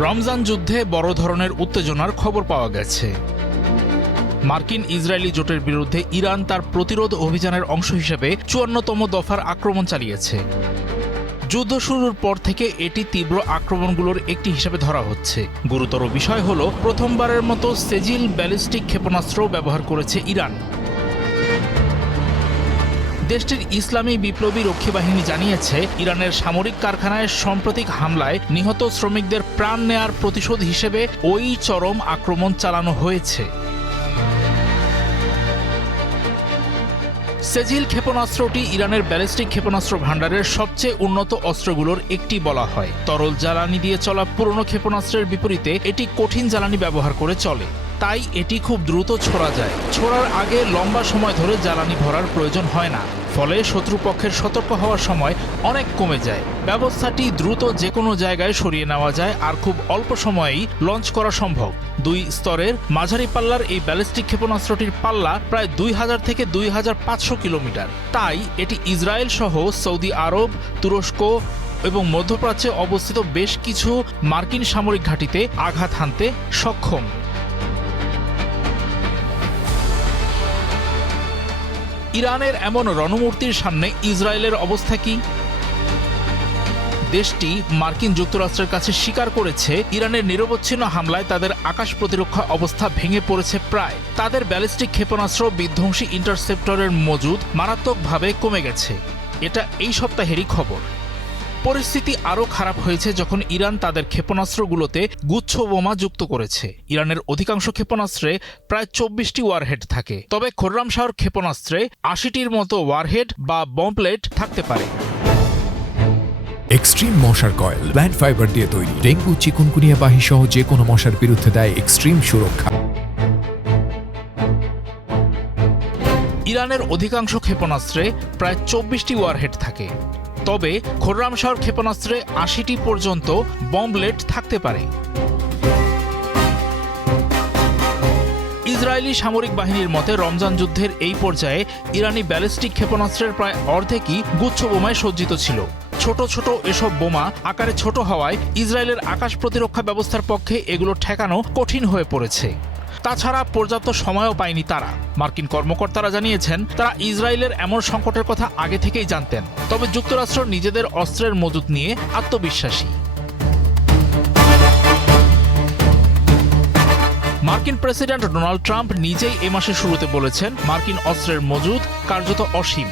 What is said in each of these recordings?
রমজান যুদ্ধে বড় ধরনের উত্তেজনার খবর পাওয়া গেছে। মার্কিন ইসরায়েলি জোটের বিরুদ্ধে ইরান তার প্রতিরোধ অভিযানের অংশ হিসেবে ৫৪তম দফার আক্রমণ চালিয়েছে। যুদ্ধ শুরুর পর থেকে এটি তীব্র আক্রমণগুলোর একটি হিসেবে ধরা হচ্ছে। গুরুতর বিষয় হলো, প্রথমবারের মতো সেজিল ব্যালিস্টিক ক্ষেপণাস্ত্র ব্যবহার করেছে ইরান। দেশটির ইসলামী বিপ্লবী রক্ষী বাহিনী জানিয়েছে, ইরানের সামরিক কারখানায় সাম্প্রতিক হামলায় নিহত শ্রমিকদের প্রাণ নেয়ার প্রতিশোধ হিসেবে ওই চরম আক্রমণ চালানো হয়েছে। সেজিল ক্ষেপণাস্ত্রটি ইরানের ব্যালিস্টিক ক্ষেপণাস্ত্র ভান্ডারের সবচেয়ে উন্নত অস্ত্রগুলোর একটি বলা হয়। তরল জ্বালানি দিয়ে চলা পুরনো ক্ষেপণাস্ত্রের বিপরীতে এটি কঠিন জ্বালানি ব্যবহার করে চলে, তাই এটি খুব দ্রুত ছোড়া যায়। ছোড়ার আগে লম্বা সময় ধরে জ্বালানি ভরার প্রয়োজন হয় না, ফলে শত্রুপক্ষের সতর্ক হওয়ার সময় অনেক কমে যায়। ব্যবস্থাটি দ্রুত যে কোনো জায়গায় সরিয়ে নেওয়া যায় আর খুব অল্প সময়েই লঞ্চ করা সম্ভব। ২ স্তরের মাঝারি পাল্লার এই ব্যালিস্টিক ক্ষেপণাস্ত্রটির পাল্লা প্রায় ২০০০ থেকে ২৫০০ কিলোমিটার। তাই এটি ইসরায়েল সহ সৌদি আরব, তুরস্ক এবং মধ্যপ্রাচ্যে অবস্থিত বেশ কিছু মার্কিন সামরিক ঘাঁটিতে আঘাত হানতে সক্ষম। ইরানের এমন রণমূর্তির সামনে ইসরায়েলের অবস্থা কি? দেশটি মার্কিন যুক্তরাষ্ট্রের কাছে স্বীকার করেছে, ইরানের নিরবচ্ছিন্ন হামলায় তাদের আকাশ প্রতিরক্ষা অবস্থা ভেঙে পড়েছে প্রায়। তাদের ব্যালিস্টিক ক্ষেপণাস্ত্র বিধ্বংসী ইন্টারসেপ্টরের মজুদ মারাত্মকভাবে কমে গেছে। এটা এই সপ্তাহেরই খবর। পরিস্থিতি আরও খারাপ হয়েছে যখন ইরান তাদের ক্ষেপণাস্ত্রগুলোতে গুচ্ছ বোমা যুক্ত করেছে। ইরানের অধিকাংশ ক্ষেপণাস্ত্রে প্রায় ২৪টি ওয়ারহেড থাকে, তবে খোররাম শাহর ক্ষেপণাস্ত্রে ৮০টির মতো ওয়ারহেড বা বমপ্লেট থাকতে পারে। এক্সট্রিম মশার কয়েল প্ল্যান্ট ফাইবার দিয়ে তৈরি, ডেঙ্গু, চিকুনগুনিয়া বাহি সহ যে কোনো মশার বিরুদ্ধে দেয় এক্সট্রিম সুরক্ষা। ইরানের অধিকাংশ ক্ষেপণাস্ত্রে প্রায় ২৪টি ওয়ারহেড থাকে, তবে খোররাম শাহর ক্ষেপণাস্ত্রে ৮০টি পর্যন্ত বমপ্লেট থাকতে পারে। ইসরায়েলি সামরিক বাহিনীর মতে, রমজান যুদ্ধের এই পর্যায়ে ইরানি ব্যালিস্টিক ক্ষেপণাস্ত্রের প্রায় অর্ধেকই গুচ্ছ বোমায় সজ্জিত ছিল। ছোট ছোট এসব বোমা আকারে ছোট হওয়ায় ইসরায়েলের আকাশ প্রতিরক্ষা ব্যবস্থার পক্ষে এগুলো ঠেকানো কঠিন হয়ে পড়েছে। তাছাড়া পর্যাপ্ত সময়ও পায়নি তারা। মার্কিন কর্মকর্তারা জানিয়েছেন, তারা ইসরায়েলের এমন সংকটের কথা আগে থেকেই জানতেন, তবে যুক্তরাষ্ট্র নিজেদের অস্ত্রের মজুত নিয়ে আত্মবিশ্বাসী। মার্কিন প্রেসিডেন্ট ডোনাল্ড ট্রাম্প নিজেই এ মাসের শুরুতে বলেছেন, মার্কিন অস্ত্রের মজুদ কার্যত অসীম।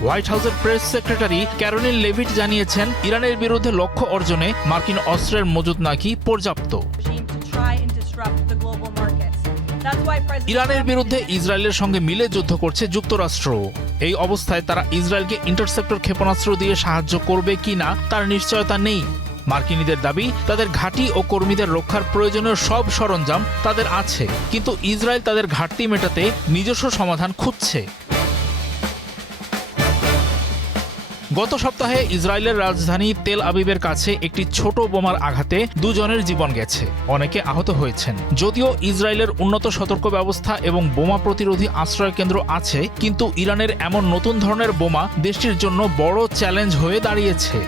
হোয়াইট হাউসের প্রেস সেক্রেটারি ক্যারোলিন লেভিট জানিয়েছেন, ইরানের বিরুদ্ধে লক্ষ্য অর্জনে মার্কিন অস্ত্রের মজুদ নাকি পর্যাপ্ত। ইরানের বিরুদ্ধে ইসরায়েলের সঙ্গে মিলে যুদ্ধ করছে যুক্তরাষ্ট্র। এই অবস্থায় তারা ইসরায়েলকে ইন্টারসেপ্টর ক্ষেপণাস্ত্র দিয়ে সাহায্য করবে কিনা তার নিশ্চয়তা নেই। মার্কিনীদের দাবি, তাদের ঘাঁটি ও কর্মীদের রক্ষার প্রয়োজনীয় সব সরঞ্জাম তাদের আছে, কিন্তু ইসরায়েল তাদের ঘাটতি মেটাতে নিজস্ব সমাধান খুঁজছে। গত সপ্তাহে ইসরায়েলের রাজধানী তেল আবিবের কাছে একটি ছোট বোমার আঘাতে ২ জনের জীবন গেছে, অনেকে আহত হয়েছেন। যদিও ইসরায়েলের উন্নত সতর্ক ব্যবস্থা এবং বোমা প্রতিরোধী আশ্রয় কেন্দ্র আছে, কিন্তু ইরানের এমন নতুন ধরনের বোমা দেশটির জন্য বড় চ্যালেঞ্জ হয়ে দাঁড়িয়েছে।